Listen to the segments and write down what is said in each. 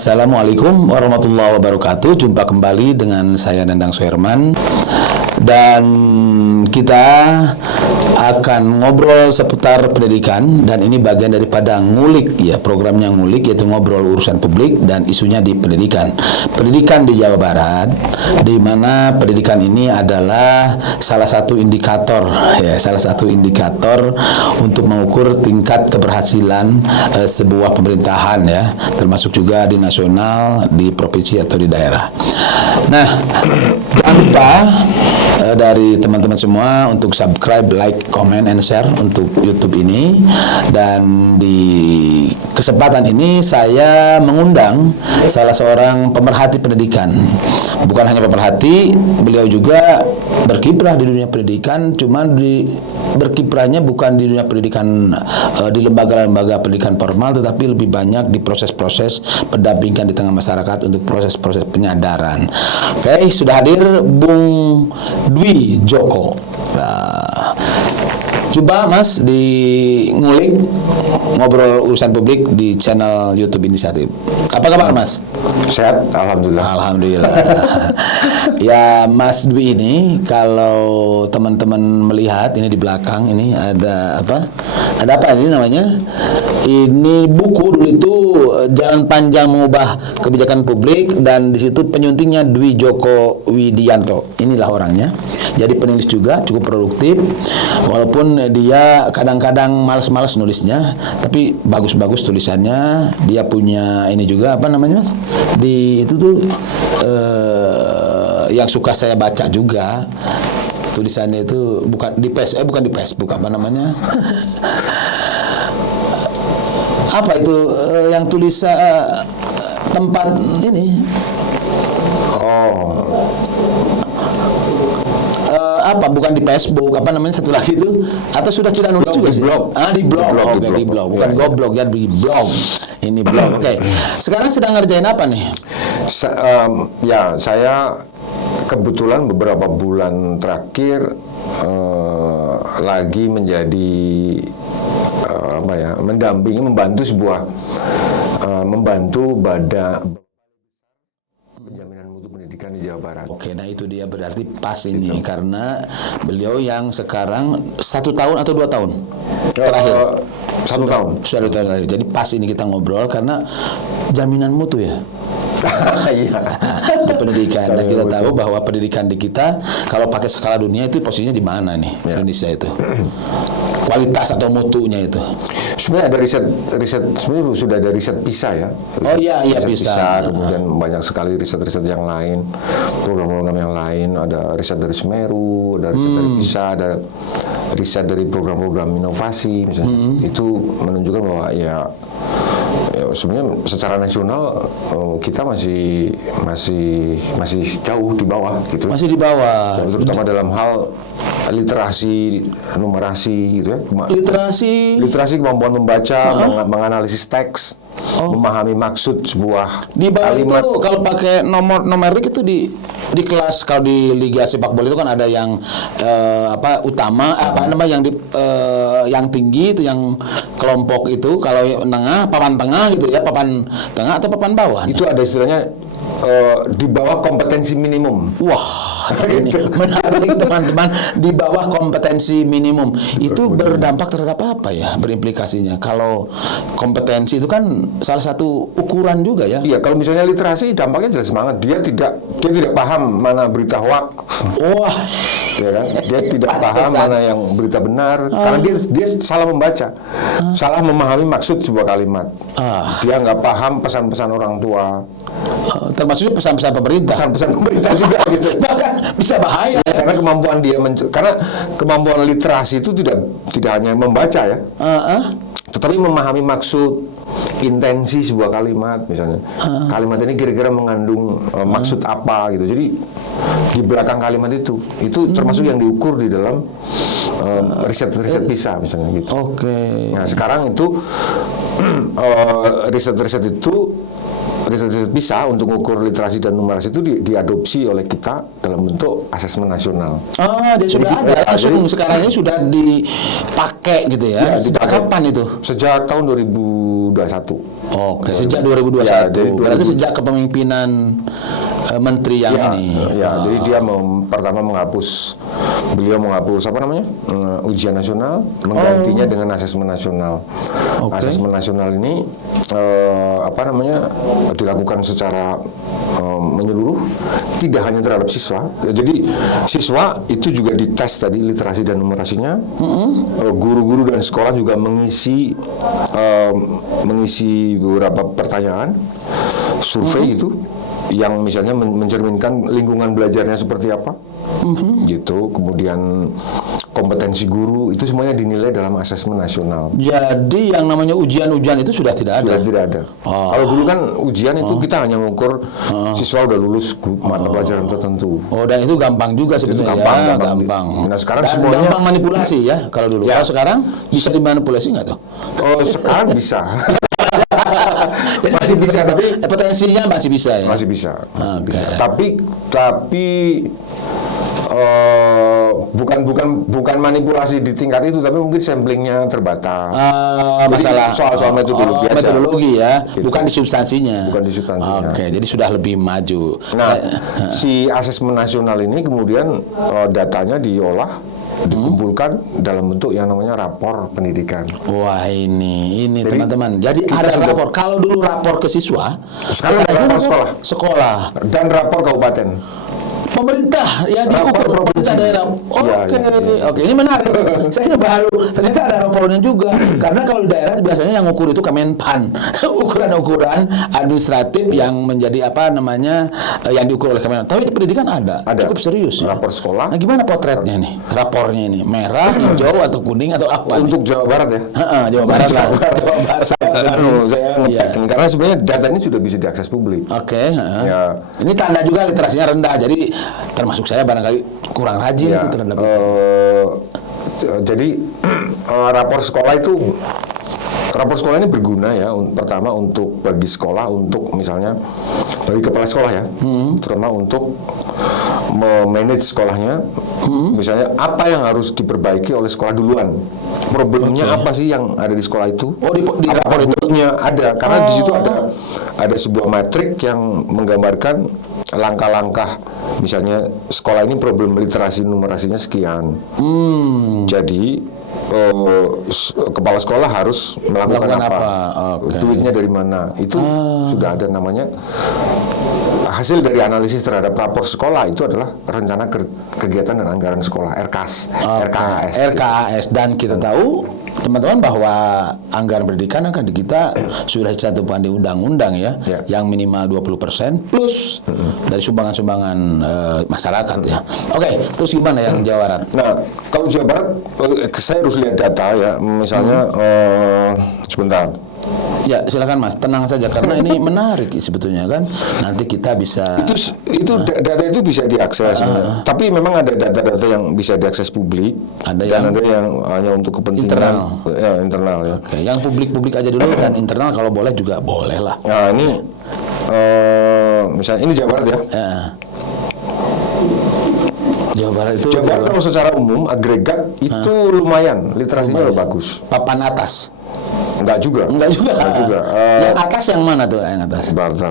Assalamualaikum warahmatullahi wabarakatuh. Jumpa kembali dengan saya Nandang Suherman. Dan kita akan ngobrol seputar pendidikan, dan ini bagian daripada ngulik ya, programnya ngulik, yaitu ngobrol urusan publik dan isunya di pendidikan. Pendidikan di Jawa Barat, di mana pendidikan ini adalah salah satu indikator ya, salah satu indikator untuk mengukur tingkat keberhasilan sebuah pemerintahan ya, termasuk juga di nasional, di provinsi atau di daerah. Nah, jangan lupa dari teman-teman semua untuk subscribe, like, comment, and share untuk YouTube ini. Dan di kesempatan ini saya mengundang salah seorang pemerhati pendidikan. Bukan hanya pemerhati, beliau juga berkiprah di dunia pendidikan, cuman berkiprahnya bukan di dunia pendidikan di lembaga-lembaga pendidikan formal, tetapi lebih banyak di proses-proses pendampingan di tengah masyarakat untuk proses-proses penyadaran. Oke, sudah hadir Bung Dwi Joko. Coba Mas di ngulik ngobrol urusan publik di channel YouTube Inisiatif. Apa kabar Mas? Sehat, alhamdulillah. Alhamdulillah. Ya Mas Dwi ini, kalau teman-teman melihat ini di belakang ini ada apa? Ada apa ini namanya? Ini buku dulu itu Jalan Panjang Mengubah Kebijakan Publik, dan di situ penyuntingnya Dwi Joko Widianto. Inilah orangnya. Jadi penulis juga, cukup produktif. Walaupun dia kadang-kadang malas-malas nulisnya, tapi bagus-bagus tulisannya. Dia punya ini juga apa namanya Mas? Di itu tuh yang suka saya baca juga. Tulisannya itu bukan di Facebook apa namanya? Apa itu yang tulisan tempat ini? Apa bukan di Facebook, apa namanya satu lagi itu, atau sudah tidak nulis juga sih? Di blog, bukan ya, goblok ya, di blog. Ini blog. Oke. Sekarang sedang ngerjain apa nih? Saya kebetulan beberapa bulan terakhir lagi menjadi membantu badan penjaminan mutu pendidikan di Jawa Barat. Oke, nah itu dia berarti pas ini gitu. Karena beliau yang sekarang 1 tahun atau 2 tahun terakhir. 1 tahun. Sudah 2 tahun terakhir. Jadi pas ini kita ngobrol karena jaminan mutu ya. Iya. Di pendidikan. Dan kita tahu bahwa pendidikan di kita kalau pakai skala dunia itu posisinya di mana nih Indonesia itu? Kualitas atau mutunya itu. Sebenarnya ada riset sebenarnya sudah ada riset PISA ya. Oh iya PISA. Kemudian banyak sekali riset yang lain, program-program yang lain. Ada riset dari Semeru, ada riset dari PISA, ada riset dari program-program inovasi misalnya. Itu menunjukkan bahwa ya sebenarnya secara nasional kita masih jauh di bawah gitu. Masih di bawah. Terutama dalam hal literasi, numerasi gitu ya. Literasi kemampuan membaca, menganalisis teks, memahami maksud sebuah di bawah kalimat. Itu kalau pakai numerik itu di kelas, kalau di Liga Sepak Bola itu kan ada yang utama yang tinggi itu, yang kelompok itu, kalau papan tengah gitu ya, papan tengah atau papan bawah. Itu ada istilahnya di bawah kompetensi minimum. Wah, ini menarik teman-teman. Di bawah kompetensi minimum itu berdampak terhadap apa ya, berimplikasinya? Kalau kompetensi itu kan salah satu ukuran juga ya. Iya, kalau misalnya literasi dampaknya jelas banget. Dia tidak paham mana berita hoax. Wah, ya kan? Dia tidak paham mana yang berita benar karena dia salah membaca, salah memahami maksud sebuah kalimat. Dia nggak paham pesan-pesan orang tua. Termasuk pesan-pesan pemerintah. Pesan-pesan pemerintah juga gitu. Bahkan bisa bahaya. Karena kemampuan literasi itu tidak hanya membaca ya. Tetapi memahami maksud, intensi sebuah kalimat misalnya. Kalimat ini kira-kira mengandung maksud apa gitu. Jadi di belakang kalimat itu termasuk yang diukur di dalam riset PISA misalnya gitu. Oke. Nah, sekarang itu riset PISA untuk mengukur literasi dan numerasi itu diadopsi oleh kita dalam bentuk asesmen nasional. Jadi sudah ada langsung sekarang ini sudah dipakai gitu ya. Sejak kapan itu? Sejak tahun 2015 2021. Oke, sejak 2021. Ya, dari Berarti sejak kepemimpinan menteri yang ini. Ya, jadi dia pertama beliau menghapus ujian nasional, menggantinya dengan asesmen nasional. Oke. Asesmen nasional ini dilakukan secara menyeluruh, tidak hanya terhadap siswa. Jadi siswa itu juga dites tadi literasi dan numerasinya. Guru-guru dan sekolah juga mengisi beberapa pertanyaan, survei itu yang misalnya mencerminkan lingkungan belajarnya seperti apa, gitu. Kemudian kompetensi guru itu semuanya dinilai dalam asesmen nasional. Jadi yang namanya ujian-ujian itu sudah tidak ada. Sudah tidak ada. Kalau dulu kan ujian itu kita hanya mengukur siswa udah lulus mata pelajaran tertentu. Oh, dan itu gampang juga sebetulnya. Gampang. Nah, sekarang dan semuanya gampang manipulasi ya kalau dulu. Ya. Kalau sekarang bisa dimanipulasi nggak tuh? Oh, sekarang bisa. Masih bisa, tapi potensinya masih bisa ya. Masih bisa. Okay. Bisa. Tapi bukan manipulasi di tingkat itu, tapi mungkin samplingnya terbatas. Masalah soal metodologi aja. Metodologi ya, gitu. bukan di substansinya. Bukan di substansinya. Oke, jadi sudah lebih maju. Nah, si asesmen nasional ini kemudian datanya dikumpulkan dalam bentuk yang namanya rapor pendidikan. Wah, ini teman-teman. Jadi ada rapor. Kalau dulu rapor ke siswa, sekarang ada rapor sekolah dan rapor kabupaten. Pemerintah ya diukur pemerintah daerah. Oke, ini menarik. Saya baru ternyata ada rapornya juga. Karena kalau di daerah biasanya yang ukur itu Kemenpan, ukuran-ukuran administratif yang menjadi yang diukur oleh Kemenpan. Tapi di pendidikan ada. Cukup serius. Rapor sekolah. Nah, gimana potretnya nih? Rapornya ini merah, hijau atau kuning atau apa? Untuk Jawa Barat ya? Jawa Barat lah. Saya karena sebenarnya data ini sudah bisa diakses publik. Oke. Ya. Ini tanda juga literasinya rendah. Jadi termasuk saya barangkali kurang rajin ya, itu terhadap jadi rapor sekolah ini berguna ya, pertama untuk bagi sekolah, untuk misalnya bagi kepala sekolah ya, terutama untuk memanage sekolahnya, misalnya apa yang harus diperbaiki oleh sekolah duluan, problemnya apa sih yang ada di sekolah itu. Di rapor itu ada, karena di situ ada sebuah metrik yang menggambarkan langkah-langkah, misalnya sekolah ini problem literasi numerasinya sekian. Jadi kepala sekolah harus melakukan apa? Duitnya dari mana? Itu sudah ada namanya. Hasil dari analisis terhadap rapor sekolah itu adalah rencana kegiatan dan anggaran sekolah, RKAS. RKAS. Dan kita tahu teman-teman bahwa anggaran pendidikan kan di kita sudah dicantumkan di undang-undang ya, yang minimal 20% plus dari sumbangan-sumbangan masyarakat ya. Oke, terus gimana yang Jawa Barat? Nah, kalau Jawa Barat saya harus lihat data ya, misalnya sebentar. Ya, silakan Mas, tenang saja karena ini menarik sebetulnya kan. Nanti kita bisa data itu bisa diakses. Tapi memang ada data-data yang bisa diakses publik, ada yang hanya untuk kepentingan internal ya. Oke, yang publik aja dulu dan internal kalau boleh juga boleh lah. Nah, ini misalnya ini Jawa Barat ya. Jawa Barat kalau secara umum agregat itu lumayan, literasinya udah bagus. Papan atas. Enggak juga. Yang atas yang mana tuh yang atas? Barter.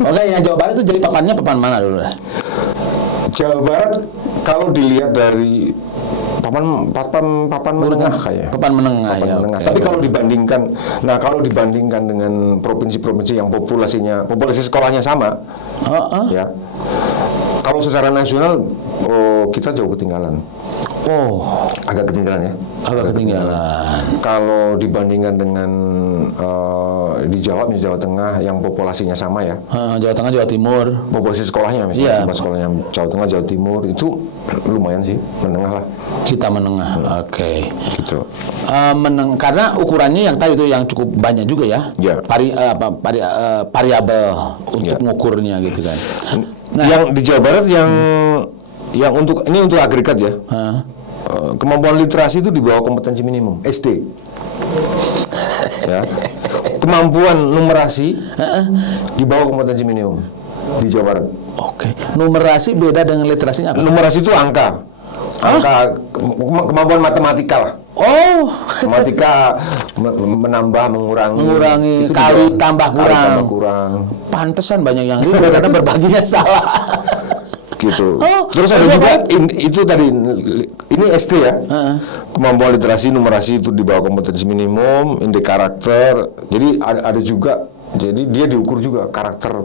Oke, yang Jawa Barat itu jadi papan mana dulu lah? Jawa Barat kalau dilihat dari papan menengah kayak. Papan menengah. Okay. Tapi kalau dibandingkan dengan provinsi-provinsi yang populasi sekolahnya sama, ya. Kalau secara nasional kita jauh ketinggalan. Agak ketinggalan ya. Agak ketinggalan. Kalau dibandingkan dengan di Jawa Tengah yang populasinya sama ya. Jawa Tengah, Jawa Timur. Populasi sekolahnya misalnya sekolahnya Jawa Tengah, Jawa Timur itu lumayan sih, menengah lah. Kita menengah. Oke. Gitu. Karena ukurannya yang tadi itu yang cukup banyak juga ya. Variabel untuk mengukurnya gitu kan. Nah, yang di Jawa Barat yang untuk agregat ya. Kemampuan literasi itu di bawah kompetensi minimum SD. Ya. Kemampuan numerasi di bawah kompetensi minimum di Jawa Barat. Oke. Numerasi beda dengan literasinya apa? Numerasi itu angka. kemampuan matematika lah. Oh, Matematika menambah, mengurangi itu kali tambah kurang. Pantesan banyak yang ribut karena berbaginya salah. Gitu. Oh, terus ada juga itu tadi ini SD ya. Kemampuan literasi, numerasi itu di bawah kompetensi minimum, indeks karakter. Jadi ada juga, jadi dia diukur juga karakter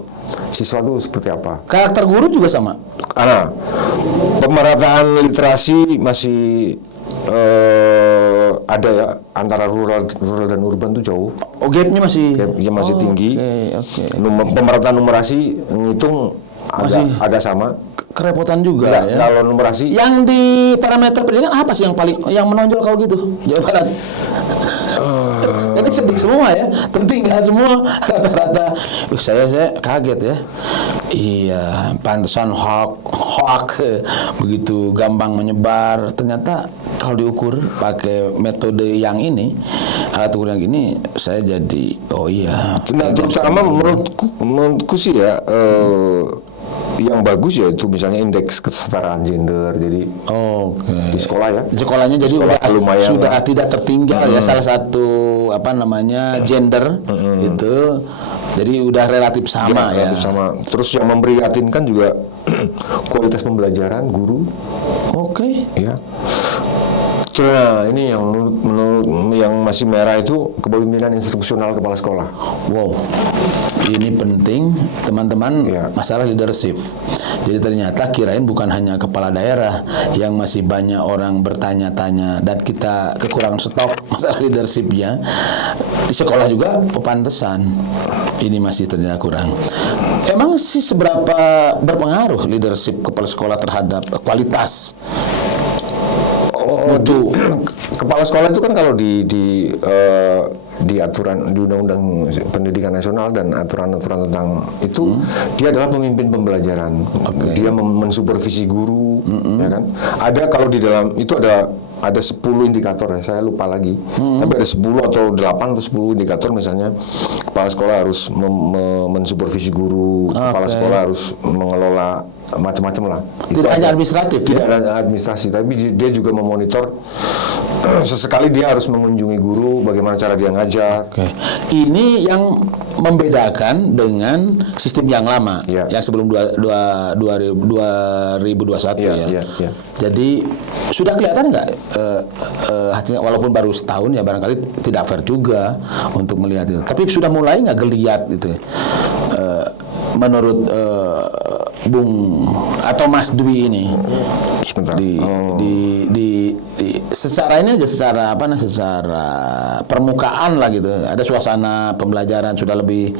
siswa itu seperti apa. Karakter guru juga sama. Nah, pemerataan literasi masih ada ya, antara rural dan urban tuh jauh. Oh, gapnya masih tinggi. Oke. Pemerataan numerasi ngitung agak sama. Kerepotan juga ya. Kalau numerasi yang di parameter pendidikan apa sih yang menonjol kalau gitu? Jawa Barat. Ini sedih semua ya, tertinggal semua rata-rata. Saya kaget ya. Iya, pantesan hoax begitu gampang menyebar. Ternyata kalau diukur pakai metode yang ini, alat ukur yang ini, saya jadi oh iya. Terutama menurutku sih ya. Yang bagus ya itu misalnya indeks kesetaraan gender. Jadi di sekolah ya. Di sekolahnya jadi sudah tidak tertinggal ya salah satu gender itu. Jadi udah relatif sama ya. Relatif sama. Terus yang memprihatinkan juga kualitas pembelajaran guru. Oke. Ya. Nah, ini yang menurut yang masih merah itu kepemimpinan instruksional kepala sekolah. Wow, ini penting teman-teman, ya. Masalah leadership. Jadi ternyata kirain bukan hanya kepala daerah yang masih banyak orang bertanya-tanya dan kita kekurangan stok masalah leadershipnya. Di sekolah juga pepantesan ini masih ternyata kurang. Emang sih seberapa berpengaruh leadership kepala sekolah terhadap kualitas? Kepala sekolah itu kan kalau di aturan di Undang-Undang Pendidikan Nasional dan aturan-aturan tentang itu dia adalah pemimpin pembelajaran. Dia mensupervisi guru, ya kan? Ada kalau di dalam itu ada 10 indikator ya, saya lupa lagi. Tapi ada 10 atau 8 atau 10 indikator misalnya kepala sekolah harus mensupervisi guru, kepala sekolah harus mengelola macam-macam lah. Tidak hanya administratif, tidak hanya administrasi, tapi dia juga memonitor. Sesekali dia harus mengunjungi guru, bagaimana cara dia ngajar. Ini yang membedakan dengan sistem yang lama, yang sebelum 2021 ya. Jadi sudah kelihatan nggak hasilnya, walaupun baru setahun ya, barangkali tidak fair juga untuk melihat itu. Tapi sudah mulai nggak geliat itu ya? Menurut Bung atau Mas Dwi ini sebentar. Secara ini aja, secara permukaan lah gitu. Ada suasana pembelajaran sudah lebih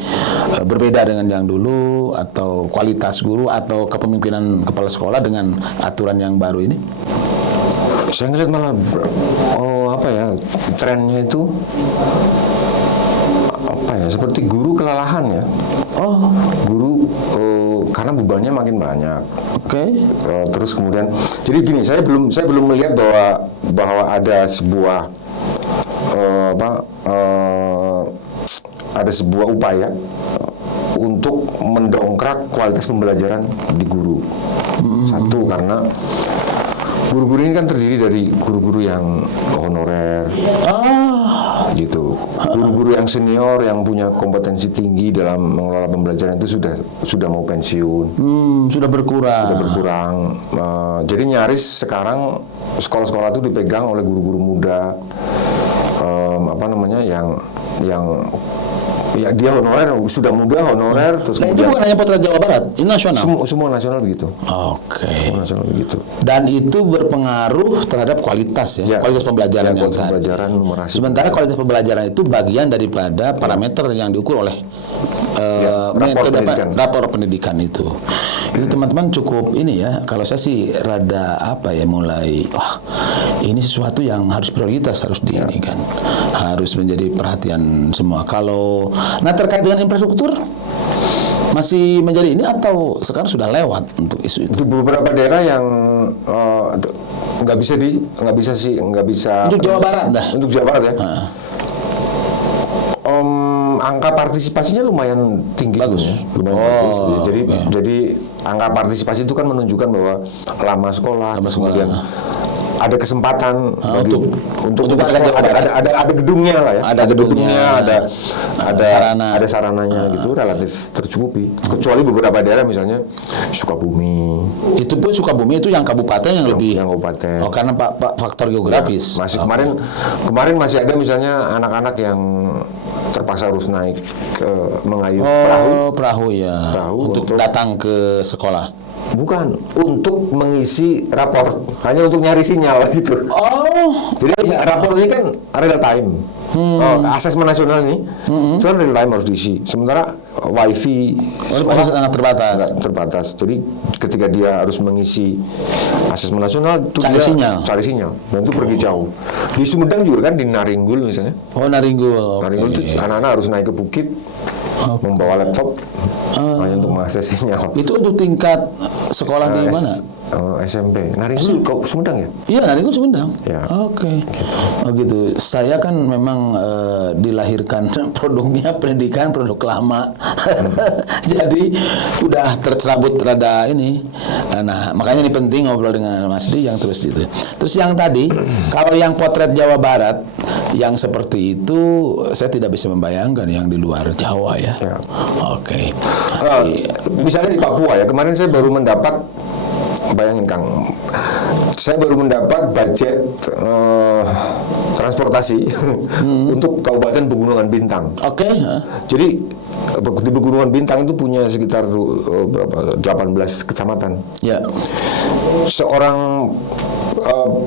berbeda dengan yang dulu, atau kualitas guru atau kepemimpinan kepala sekolah dengan aturan yang baru ini? Saya ngeliat malah trennya itu seperti guru kelelahan ya. Guru karena bebannya makin banyak. Terus kemudian, jadi gini, saya belum melihat bahwa ada sebuah upaya untuk mendongkrak kualitas pembelajaran di guru. Satu, karena guru-guru ini kan terdiri dari guru-guru yang honorer. Gitu. Guru-guru yang senior yang punya kompetensi tinggi dalam mengelola pembelajaran itu sudah mau pensiun. Sudah berkurang. Jadi nyaris sekarang sekolah-sekolah itu dipegang oleh guru-guru muda, yang dia honorer, sudah muda honorer. Terus itu bukan hanya potret Jawa Barat, ini nasional. Semua nasional begitu. Semua nasional begitu. Dan itu berpengaruh terhadap kualitas ya, kualitas pembelajaran yang kualitas pembelajaran, numerasi. Sementara kualitas pembelajaran itu bagian daripada parameter yang diukur oleh rapor pendidikan itu. Itu teman-teman cukup ini ya. Kalau saya sih rada mulai ini sesuatu yang harus prioritas, harus ini kan, harus menjadi perhatian semua. Terkait dengan infrastruktur masih menjadi ini atau sekarang sudah lewat untuk isu itu? Di beberapa daerah yang nggak bisa untuk Jawa Barat dah. Untuk Jawa Barat ya. Angka partisipasinya lumayan tinggi. Bagus. Lumayan bagus. Jadi angka partisipasi itu kan menunjukkan bahwa lama sekolah, kemudian ada kesempatan untuk ada gedungnya lah ya, ada gedungnya, ada sarananya gitu, relatif tercukupi. Kecuali beberapa daerah misalnya Sukabumi. Itu pun Sukabumi itu yang kabupaten yang lebih. Yang kabupaten. Oh, karena Pak faktor geografis. Ya, masih kemarin masih ada misalnya anak-anak yang terpaksa harus naik mengayuh perahu ya. Untuk datang ke sekolah. Bukan, untuk mengisi raport, hanya untuk nyari sinyal gitu. Jadi raport ini kan real time. Asesmen nasional ini itu kan real time harus diisi. Sementara wifi sekolah sangat terbatas. Jadi ketika dia harus mengisi asesmen nasional itu cari sinyal. Dan itu pergi jauh. Di Sumedang juga kan, di Naringgul misalnya. Naringgul. Naringgul itu anak-anak harus naik ke bukit, membawa laptop hanya untuk mengakses sinyal. Itu untuk tingkat sekolah di mana? SMP. Naringgul kau Sumedang ya? Iya, Naringgul Sumedang. Ya. Oke. Gitu. Oh gitu. Saya kan memang dilahirkan produknya pendidikan produk lama. Jadi udah tercerabut rada ini. Nah, makanya ini penting ngobrol dengan Mas Di yang terus itu. Terus yang tadi, kalau yang potret Jawa Barat yang seperti itu saya tidak bisa membayangkan yang di luar Jawa ya. Oke. Misalnya di Papua ya, kemarin saya baru mendapat, bayangin Kang, saya baru mendapat budget transportasi untuk Kabupaten Pegunungan Bintang. Oke. Jadi di Pegunungan Bintang itu punya sekitar 18 kecamatan. Ya. Seorang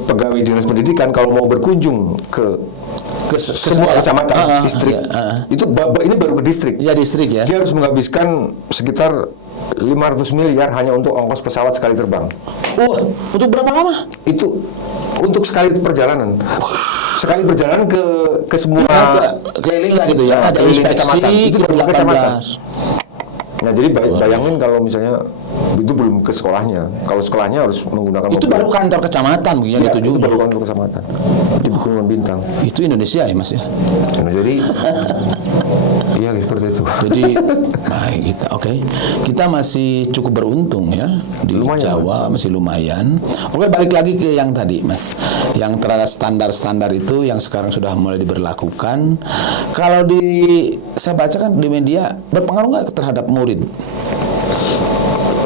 pegawai dinas pendidikan kalau mau berkunjung ke semua kecamatan, distrik, itu ini baru ke distrik. Ya, distrik ya. Dia harus menghabiskan sekitar 500 miliar hanya untuk ongkos pesawat sekali terbang. Untuk berapa lama? Itu untuk sekali perjalanan. Sekali perjalanan ke semua keliling lah gitu ya. Ada kecamatan. Itu baru kecamatan. 18. Nah, jadi bayangin kalau misalnya itu belum ke sekolahnya. Kalau sekolahnya harus menggunakan itu baru kantor kecamatan begini ya, itu baru kantor kecamatan di Pegunungan Bintang. Itu Indonesia ya, Mas ya. Nah, jadi iya seperti itu. Jadi baik kita kita masih cukup beruntung ya di Jawa, masih lumayan. Oke, balik lagi ke yang tadi Mas, yang terhadap standar-standar itu yang sekarang sudah mulai diberlakukan. Kalau saya baca kan di media, berpengaruh nggak terhadap murid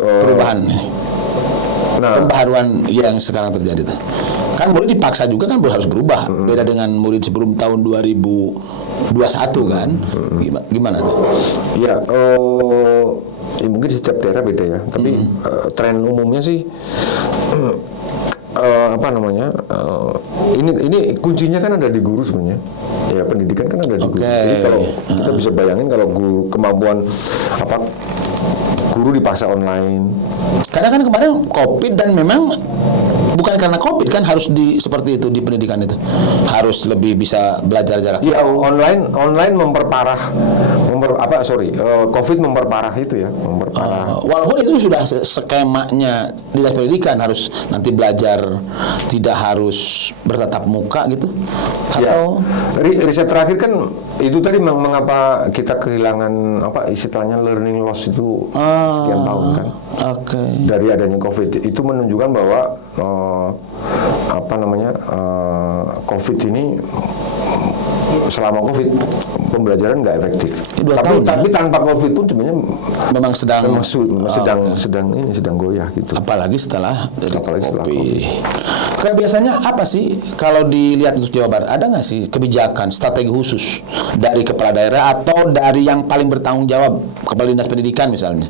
perubahan pembaharuan yang sekarang terjadi tuh? Kan murid dipaksa juga kan harus berubah. Beda dengan murid sebelum tahun 2021 kan. Gimana tuh? Ya, ya mungkin setiap daerah beda ya. Tapi tren umumnya sih ini kuncinya kan ada di guru sebenarnya. Ya, pendidikan kan ada di guru. Jadi kalau kita bisa bayangin kalau guru kemampuan guru dipaksa online. Karena kan kemarin COVID dan memang bukan karena COVID kan harus seperti itu di pendidikan itu. Harus lebih bisa belajar jarak jauh. Ya, online memperparah COVID memperparah itu ya, walaupun itu sudah skemanya dinas pendidikan harus nanti belajar tidak harus bertatap muka gitu. Atau riset terakhir kan itu tadi mengapa kita kehilangan istilahnya learning loss itu sekian tahun kan. Dari adanya COVID itu menunjukkan bahwa COVID ini selama COVID pembelajaran nggak efektif. Tapi tanpa COVID pun sebenarnya memang sedang goyah gitu. Apalagi setelah COVID. Kayak biasanya apa sih kalau dilihat untuk Jawa Barat, ada nggak sih kebijakan strategi khusus dari kepala daerah atau dari yang paling bertanggung jawab, kepala dinas pendidikan misalnya,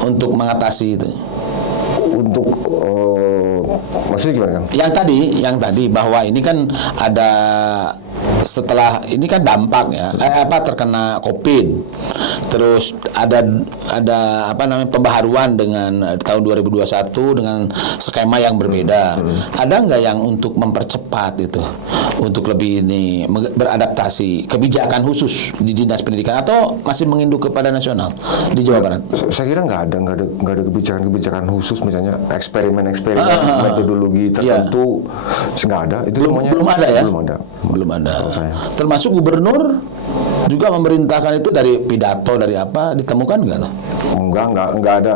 untuk mengatasi itu? Untuk maksudnya gimana Kang? Yang tadi bahwa ini kan ada setelah ini kan dampak ya terkena COVID, terus ada pembaharuan dengan tahun 2021 dengan skema yang berbeda. Ada nggak yang untuk mempercepat itu, untuk lebih ini beradaptasi kebijakan khusus di dinas pendidikan atau masih menginduk kepada nasional di Jawa Barat? Saya kira nggak ada kebijakan khusus, misalnya eksperimen metodologi tertentu nggak ada. Itu semuanya belum ada ya. Belum ada. Termasuk gubernur juga memerintahkan itu dari pidato dari apa ditemukan nggak tuh? Enggak ada.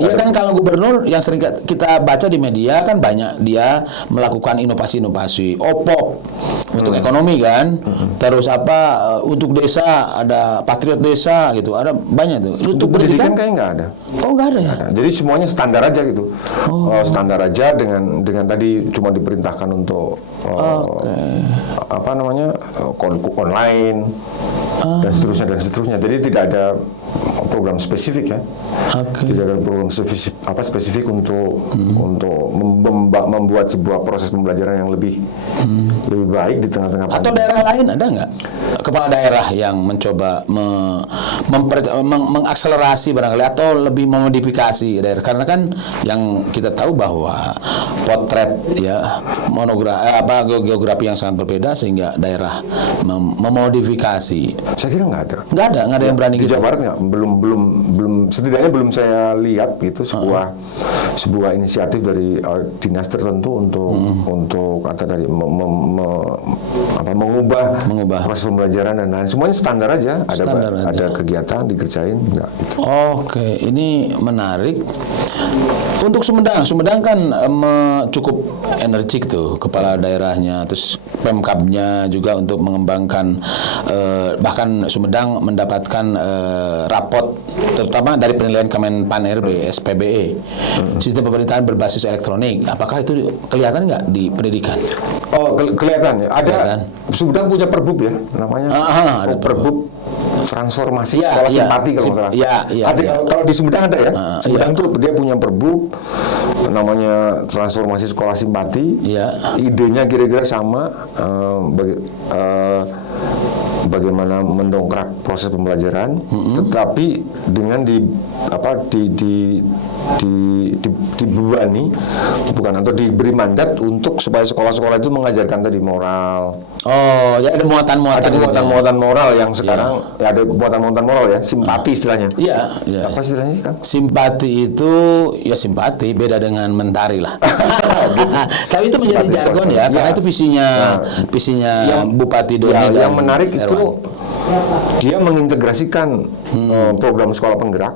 Iya kan, kalau gubernur yang sering kita baca di media kan banyak dia melakukan inovasi-inovasi, OPOP untuk ekonomi kan, terus apa untuk desa ada patriot desa gitu, ada banyak tuh. Untuk pendidikan kayaknya nggak ada. Oh, nggak ada ya? Nah, jadi semuanya standar aja gitu. Standar aja dengan tadi cuma diperintahkan untuk apa namanya online dan seterusnya. Jadi tidak ada program spesifik ya. Tidak ada program spesifik untuk membuat sebuah proses pembelajaran yang lebih baik di tengah-tengah pandemi. Atau daerah lain ada nggak kepala daerah yang mencoba mengakselerasi barangkali atau lebih memodifikasi daerah, karena kan yang kita tahu bahwa potret ya geografi yang sangat berbeda sehingga daerah memodifikasi. Saya kira nggak ada yang berani di gitu. Jawa Barat nggak, belum setidaknya belum saya lihat gitu sebuah inisiatif dari dinas tertentu untuk atau dari mengubah proses pembelajaran dan lain. Semuanya standar aja. Ada kegiatan dikerjain nggak gitu. Oke, ini menarik. Untuk Sumedang kan cukup energik tuh kepala daerahnya, terus Pemkabnya juga untuk mengembangkan, bahkan Sumedang mendapatkan rapot terutama dari penilaian Kemenpan RB SPBE, sistem pemerintahan berbasis elektronik. Apakah itu kelihatan nggak di pendidikan? Oh, kelihatan ya. Ada. Sumedang punya Perbub ya, namanya. Ada Perbub transformasi sekolah simpati kalau nggak salah. Kalau di Sumedang ada ya. Sumedang tuh dia punya Perbub namanya transformasi sekolah simpati. Idenya kira-kira sama, bagaimana mendongkrak proses pembelajaran, tetapi dengan dibebani atau diberi mandat untuk supaya sekolah-sekolah itu mengajarkan tadi moral. Oh, ya ada muatan-muatan moral yang sekarang ada muatan-muatan moral ya, simpati istilahnya. Iya. Apa istilahnya kan? Simpati itu ya simpati, beda dengan mentari lah. Tapi itu menjadi jargon ya, karena itu visinya Bupati Doni. Yang menarik itu dia mengintegrasikan program sekolah penggerak.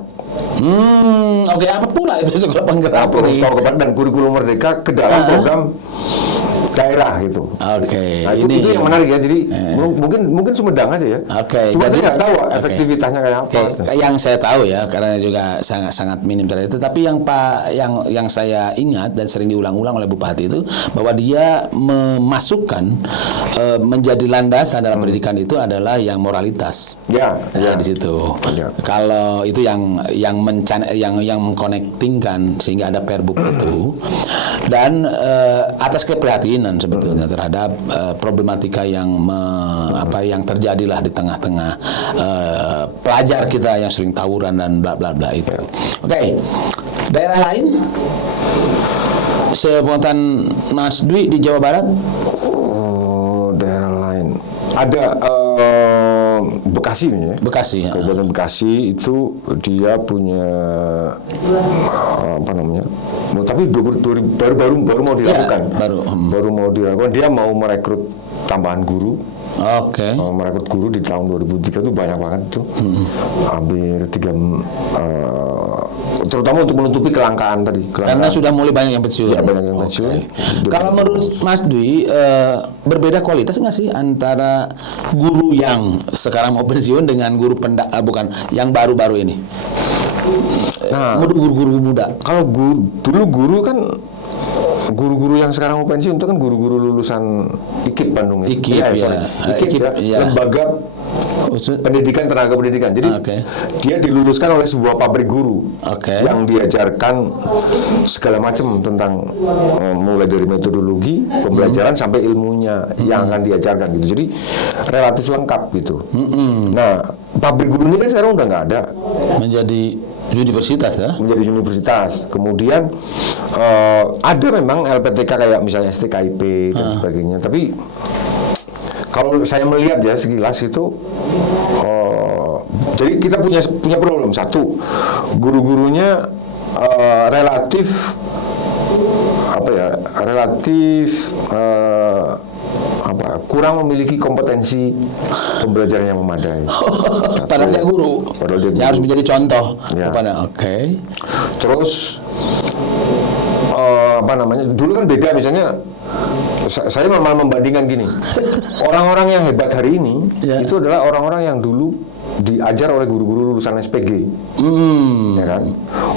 Oke, apa pula itu sekolah penggerak? Program sekolah penggerak dan kurikulum merdeka ke dalam program daerah gitu. Oke. Nah, itu yang menarik ya. Jadi mungkin Sumedang aja ya. Oke. Cuma saya nggak tahu efektivitasnya kayak apa. Yang saya tahu ya, karena juga sangat minim dari itu. Tapi yang saya ingat dan sering diulang-ulang oleh Bupati itu bahwa dia memasukkan menjadi landasan dalam pendidikan itu adalah yang moralitas. Di situ. Kalau itu yang mengconnectingkan sehingga ada Perbub itu, dan atas keprihatinan sebetulnya terhadap problematika yang terjadilah di tengah-tengah pelajar kita yang sering tawuran dan bla bla bla itu. Oke. Daerah lain sepengetahuan Mas Dwi di Jawa Barat? Daerah lain ada Bekasi nih ya. Kabupaten Bekasi itu dia punya tapi baru mau dilakukan. Baru mau dilakukan. Dia mau merekrut tambahan guru. Merekrut guru di tahun 2003 itu banyak banget itu. Hampir 3 terutama untuk menutupi kelangkaan tadi. Karena sudah mulai banyak yang pensiun. Banyak yang pensiun. Kalau menurut Mas Dwi, berbeda kualitas nggak sih antara guru yang sekarang mau pensiun dengan guru yang baru-baru ini? Guru-guru muda. Kalau dulu guru kan guru-guru yang sekarang mau pensiun itu kan guru-guru lulusan IKIP Bandung ya. IKIP ya. Lembaga pendidikan tenaga pendidikan. Jadi dia diluluskan oleh sebuah pabrik guru yang diajarkan segala macam tentang mulai dari metodologi pembelajaran sampai ilmunya yang akan diajarkan gitu. Jadi relatif lengkap gitu. Nah, pabrik guru ini kan sekarang udah nggak ada. Menjadi universitas ya? Menjadi universitas. Kemudian ada memang LPTK kayak misalnya STKIP dan sebagainya. Tapi kalau saya melihat ya sekilas itu, jadi kita punya problem. Satu, guru-gurunya relatif kurang memiliki kompetensi pembelajaran yang memadai. Padahal dia guru. Padahal dia Dia harus menjadi contoh Ya. kepada. Oke. Terus dulu kan beda, misalnya saya malah membandingkan gini. Orang-orang yang hebat hari ini Ya. itu adalah orang-orang yang dulu diajar oleh guru-guru lulusan SPG. Ya kan?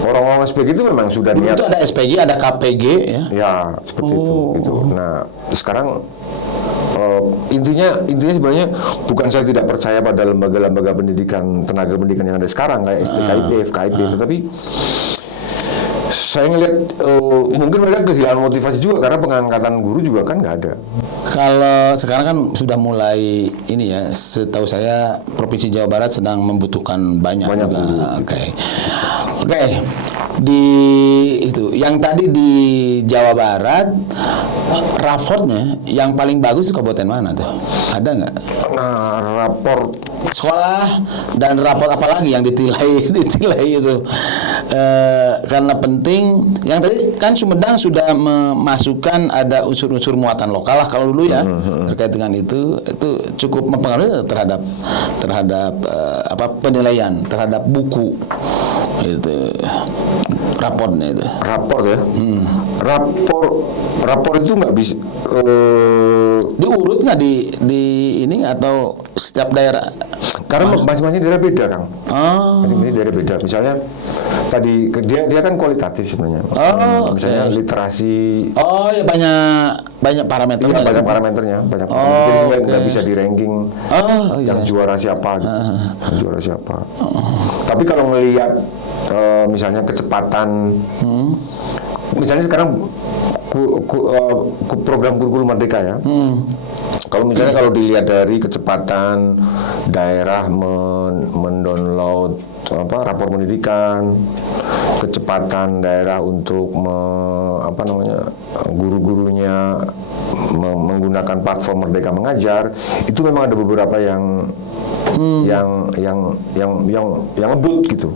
Orang-orang SPG itu memang sudah Dulu niat. itu ada SPG, ada KPG ya. Ya, seperti itu. Nah, sekarang intinya sebenarnya bukan saya tidak percaya pada lembaga-lembaga pendidikan, tenaga pendidikan yang ada sekarang kayak STKIP, FKIP, tetapi saya ngelihat mungkin mereka kehilangan motivasi juga karena pengangkatan guru juga kan nggak ada. Kalau sekarang kan sudah mulai ini ya, setahu saya Provinsi Jawa Barat sedang membutuhkan banyak juga. guru. Oke. Di itu yang tadi di Jawa Barat raportnya yang paling bagus di kabupaten mana tuh? Ada nggak? Nah, rapor Sekolah dan raport apa lagi yang ditilai itu karena penting. Yang tadi kan Sumedang sudah memasukkan ada unsur-unsur muatan lokal lah kalau dulu ya, terkait dengan itu cukup mempengaruhi terhadap penilaian terhadap buku itu, raportnya itu. rapor ya. Rapor itu nggak bisa Diurut nggak di ini atau setiap daerah? karena masing-masing daerah beda, Kang. Oh. Masing-masing daerah beda. Misalnya tadi dia kan kualitatif sebenarnya. Misalnya oke. literasi. Oh ya, banyak parameternya. Banyak parameternya, banyak Oh, parameter. Jadi oke. nggak bisa di ranking yang Iya. juara siapa, gitu. Yang juara siapa. Tapi kalau melihat misalnya kecepatan, misalnya sekarang program kurikulum Merdeka ya. Kalau misalnya kalau dilihat dari kecepatan daerah mendownload rapor pendidikan, kecepatan daerah untuk guru-gurunya menggunakan platform Merdeka Mengajar, itu memang ada beberapa yang ngebut gitu.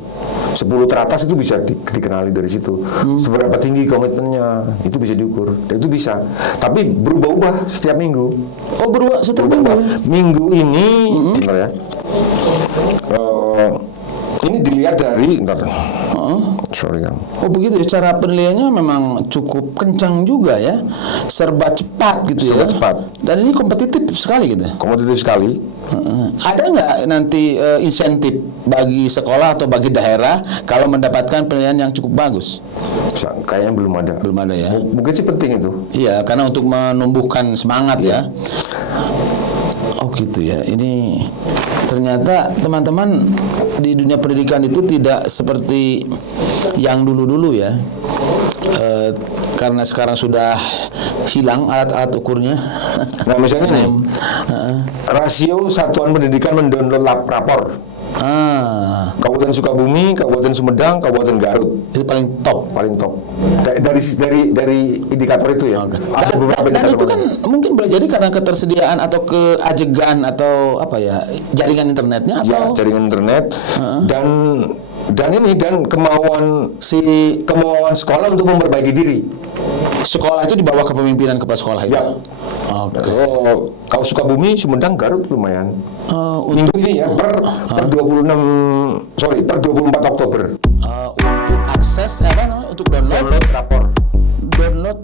10 teratas itu bisa dikenali dari situ. Seberapa tinggi komitmennya itu bisa diukur. Dan itu bisa. Tapi berubah-ubah setiap minggu. Oh, berubah setiap minggu. Minggu ini, bentar ya. Ini dilihat dari, sorry Kang. Oh begitu ya, cara penilaiannya memang cukup kencang juga ya, serba cepat gitu Serba ya. cepat. Dan ini kompetitif sekali gitu. Kompetitif sekali. Ada nggak nanti insentif bagi sekolah atau bagi daerah kalau mendapatkan penilaian yang cukup bagus? Kayaknya belum ada. Belum ada ya. Mungkin sih penting itu. Iya, karena untuk menumbuhkan semangat ya. Oh gitu ya. Ini ternyata teman-teman di dunia pendidikan itu tidak seperti yang dulu-dulu ya. Karena sekarang sudah hilang alat-alat ukurnya. Nah misalnya nih, rasio satuan pendidikan mendownload rapor. Kabupaten Sukabumi, Kabupaten Sumedang, Kabupaten Garut Itu paling top. paling top. Dari indikator itu ya. Oke. Ada beberapa Dan indikator. itu kan mungkin boleh jadi karena ketersediaan atau keajegan atau apa ya, jaringan internetnya Ya, atau jaringan internet dan kemauan sekolah untuk memperbaiki diri. sekolah itu di bawah kepemimpinan kepala sekolah itu. Ya. Oke. Kalau Sukabumi, Sumedang, Garut lumayan. Untuk Minggu ini ya per 24 Oktober. untuk akses apa namanya, untuk download Download rapor. download